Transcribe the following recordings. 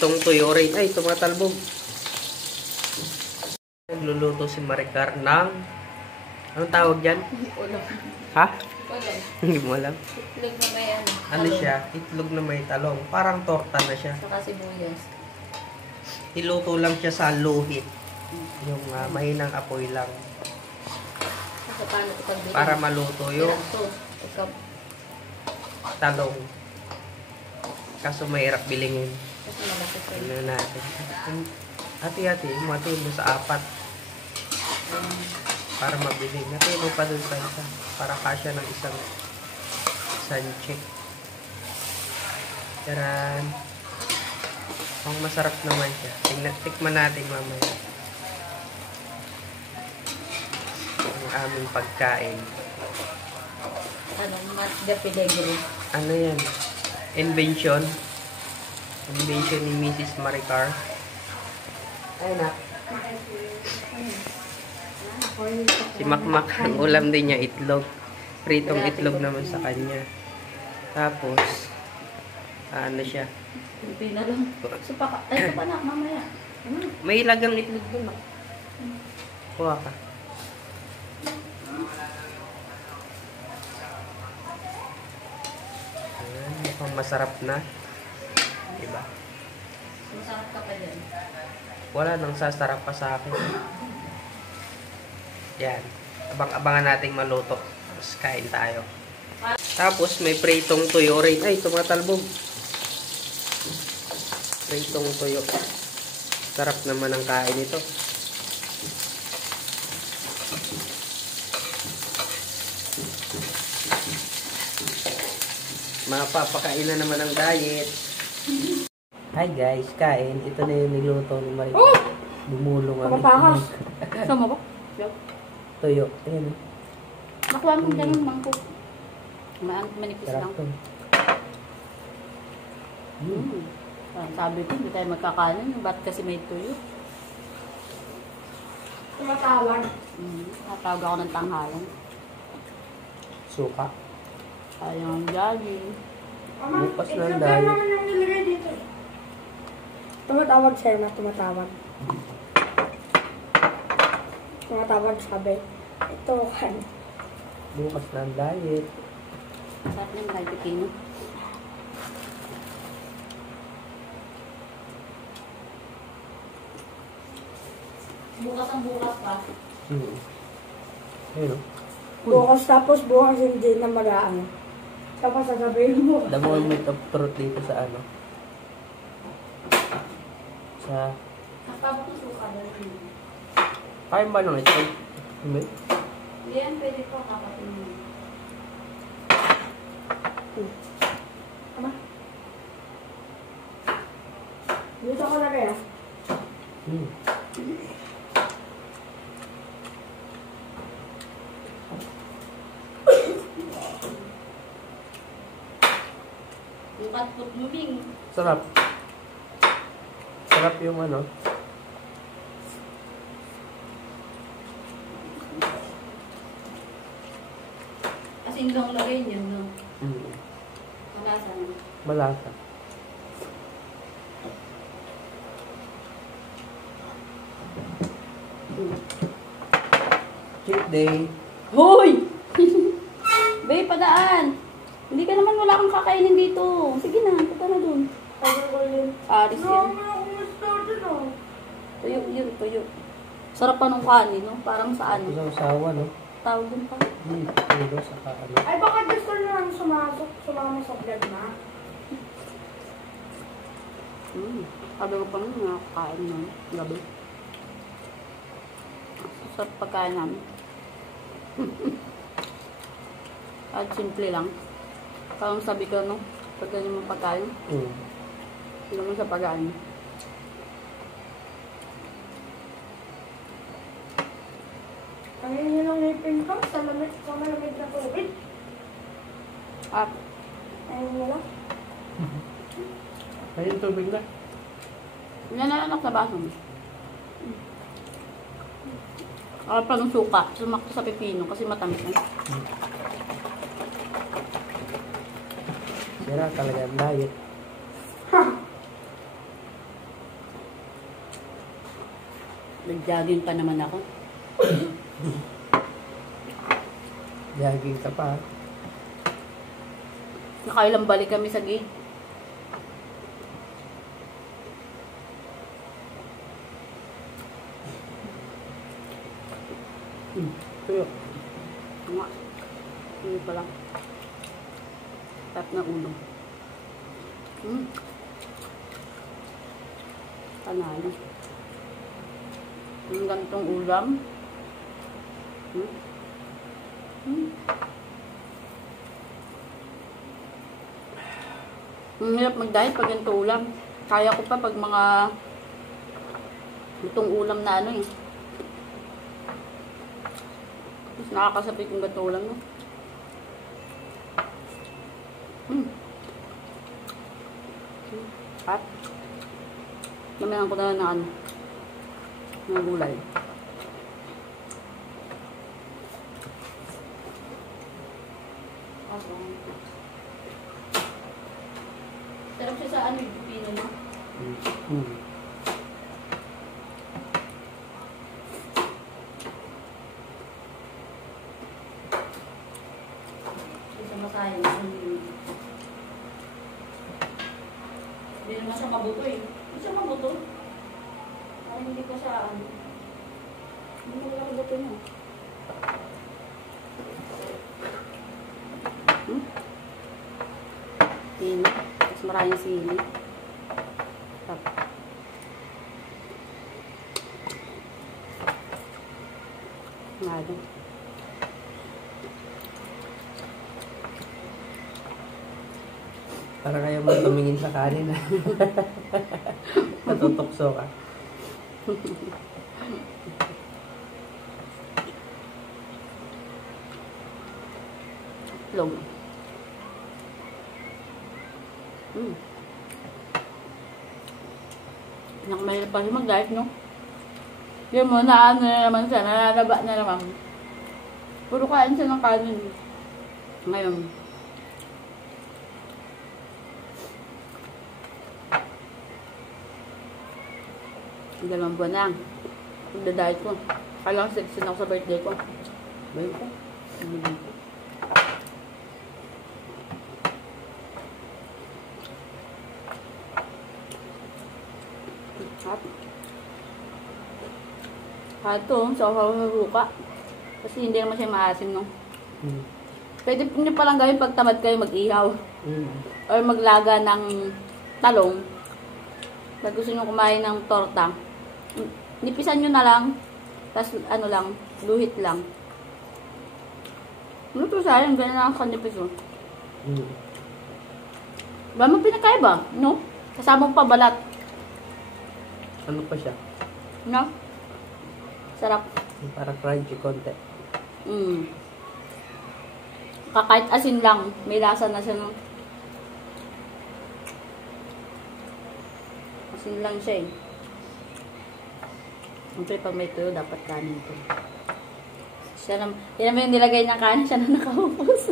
pritong tuyo rin. Ay, tumatalbog. Nagluluto si Maricar ng... Anong tawag dyan? Ulam. Ha? Ulam. Hindi mo alam. Itlog na may ano. Ano siya? Itlog na may talong. Parang torta na siya. Saka sibuyas. Iluto lang siya sa luhit. Yung mahinang apoy lang. Kasi paano ito pagbili? Para maluto yung talong. Kaso mahirap bilingin. Kasi malaki pa yun. Ano natin. Hati-hati. Mati mo sa 4. Para mabili. Hati mo pa dun sa isa. Para kasya ng isang suncheck. Taran. Ang masarap naman siya. Tikman natin mamaya. Ang aming pagkain. Ano, Matja Pilegri. Ano yan? Invention. Invention ni Mrs. Maricar. Ay na. Si Makmak, ang ulam din niya itlog. Pritong itlog naman sa kanya. Tapos, ano siya? Hindi na lang. Ay, ito pa na, mamaya. May ilagang itlog doon. Kuha ka. Ayan, mukhang masarap na. Diba? Masarap ka pa dyan. Wala nang sasarap pa sa akin. Yan. Abang-abangan nating maluto. Tapos kain tayo. Tapos may pritong tuyo rin. Ay, tumatalbog. Pritong tuyo. Sarap naman ang kain ito. Mapapakain na naman ang diet. Hi guys, kain. Ito na yung niluto ni Marie. Bumulong ang Kapatakas. Sama ba? tuyo. Ayan. Nakuha mo dyan yung mangkok. Manipis Sarap lang. to. Sabi ko, hindi tayo magkakanin. Ba't kasi may tuyo? Tumatawag. Natawag ako ng tanghalan. Suka. Ayang jogging. Bukas na ang Ito diet. naman ang nilagay dito. Tumatawag sa'yo na tumatawag. Tumatawag sabi. Ito kan. Bukas na ang diet. Sarap ng kahit pipino. Bukas ang bukas pa. Ayun o. Bukas tapos bukas hindi na magaan. Tapos sasabihin mo. The moment of truth dito sa ano. Sa... Nakapabot ng suka doon. Kain ba nung ito? Hindi. Hindi yan, pwede ko kapatin mo. Ama. Dito ko lagay ah. Yung katpot mo, Bing. Sarap. Sarap yung ano. Kasi yung lagay niya, no? Malasa na. Malasa. Cheat day. Hoy! Bay, padaan! Hindi ka naman wala kang kakainin dito. Sige na, punta na dun. Sabi ko yun. Aris yan. No. Tuyo, yun, tuyo. Sarap pa nung kanin, no? Parang sa ano. Isang sawa, no? Tawag din pa. Tulo, saka ano. Ay baka gusto nyo lang sumama sa vlog na. Sabi ko pa nung nakakain nun. Gabi. Sarap pagkain namin. At simple lang. Parang sabi ko, no? Pag ganyan mong pagkain. Hindi naman sa pagkain. Ayun yun ang ngipin ko sa malamig na tubig. At, Ayun nyo lang. Ayun, tubig na. yan na anak sa baso mo. Akala pa ng suka. Sumakto sa pipino kasi matamis na. Sira talaga ang diet. Nag-jogging pa naman ako. Jogging ka pa. Nakailang balik kami sa gate. Pero, Nga. Hindi pa lang. Tap na ulo. Panalo. Yung ganitong ulam. Ang hirap mag-diet pag ganito ulam. Kaya ko pa pag mga itong ulam na ano eh. Mas nakakasapit yung ganito ulam no. At namihan ko na ng ano ng gulay. Sarap siya sa ano yung pipino mo. Isa masayang. Hindi naman siya mabuto eh. Hindi siya mabuto. Parang hindi ko siya ano. Hindi mo lang mabuto niya. Sili. Tapos maraming sili. Tap. Ngado. para kayo mo tumingin sa kanin. Natutokso ka. Itlog. Nakamahirap pa rin mag-diet, no? Yun mo, ano na naman siya, nalalaba na naman. Puro kain siya ng kanin. Ngayon. Dalawang buwan na. Pagda-diet ko. Kailangan sexy na ako sa birthday ko. Bayo ko. Hato, sa ruka. Kasi hindi naman siya maasim, no? Pwede nyo palang gawin pag tamad kayo mag-ihaw. Or maglaga ng talong. Pag gusto nyo kumain ng torta, nipisan nyo na lang. Tapos ano lang, luhit lang. Ano to sayang, ganyan lang ang kanipis, oh. Ba mo pinakaiba, no? Kasama pa balat. Ano pa siya? No? Sarap. Para crunchy konti. Kahit asin lang, may lasa na siya, no? Asin lang siya, eh. Siyempre, pag may tuyo, dapat kanin ito. Siya naman, yun naman yung nilagay ng kanin, siya na nakahupos.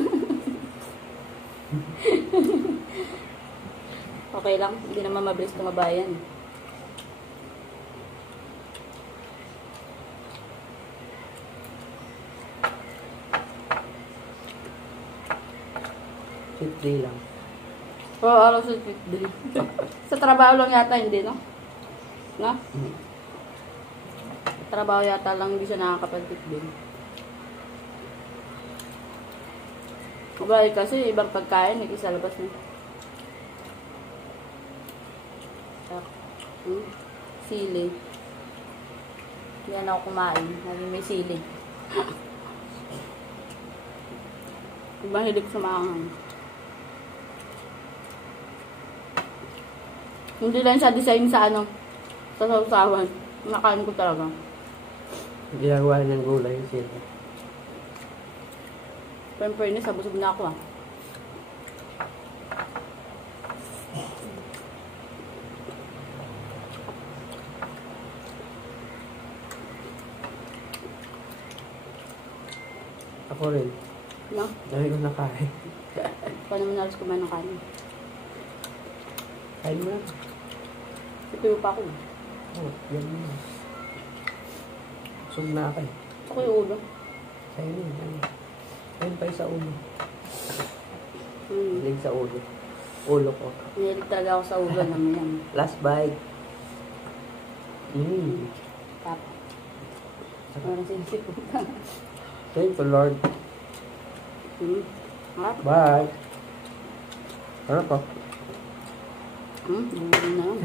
Okay lang, hindi naman mabilis tumabayan. Cheat day lang. Oo, araw sa cheat day. Sa trabaho lang yata, hindi, no? No? Sa trabaho yata lang, hindi siya nakakapag-cheat day. Kabalik kasi, ibang pagkain, nag-isa labas na. Sili. Hindi na ako kumain. Lagi may sili. Ibang hilig sa maanghang. Hindi lang siya design sa ano, sa sausawan. Nakain ko talaga. Ginagawa ng gulay sila. Pero in fairness, busog na ako, ah. Ako rin. No? Dami ko nakain. Paano mo nalas kumain ng kanin? Kain mo na. Ituyo pa ako. Oh, yan mo. Busog na ako eh. Ako yung ulo. Sa'yo yun. Ayun pa yung sa ulo. Hmm. Lig sa ulo. Ulo ko. Nilig talaga ako sa ulo naman yan. Last bite. Tap. Parang sinisipot ka. Thank you, Lord. Harap. Bye. Harap ko. Buwan na yun.